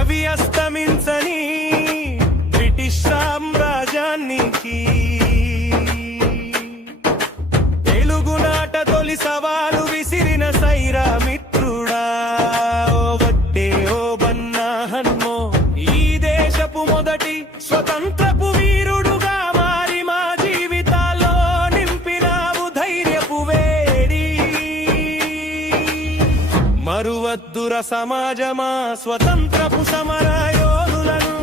అవి అస్తమించని బ్రిటిష్ సామ్రాజ్యానికి తెలుగునాట తొలి సవాలు విసిరిన సైరా మిత్రుడా, ఓ వట్టే ఓ బన్నా హన్మో, ఈ దేశపు మొదటి స్వతంత్రపు వీరుడుగా మారి మా జీవితాల్లో నింపినావు ధైర్యపు వేడి. మరువద్దుర సమాజమా స్వతంత్రపు సమర యోధులను.